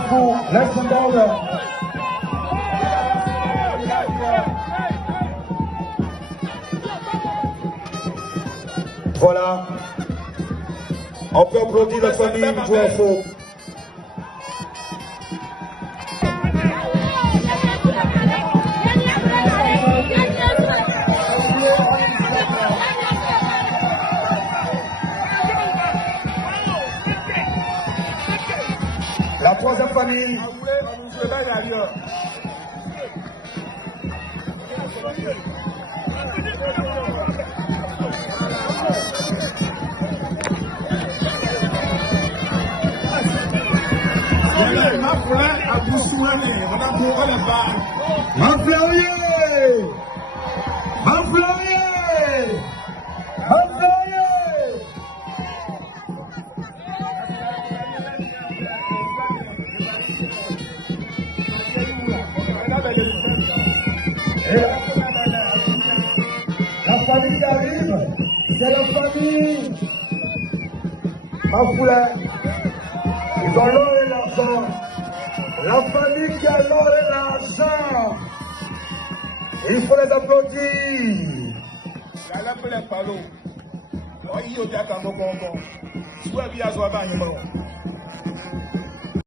fou, laisse tomber. Voilà. On peut applaudir la famille du joueur faux. La troisième famille. La famille qui arrive, c'est la famille Mafoulin. Ils ont l'or et l'argent. La famille qui a l'or et l'argent. Il faut les applaudir.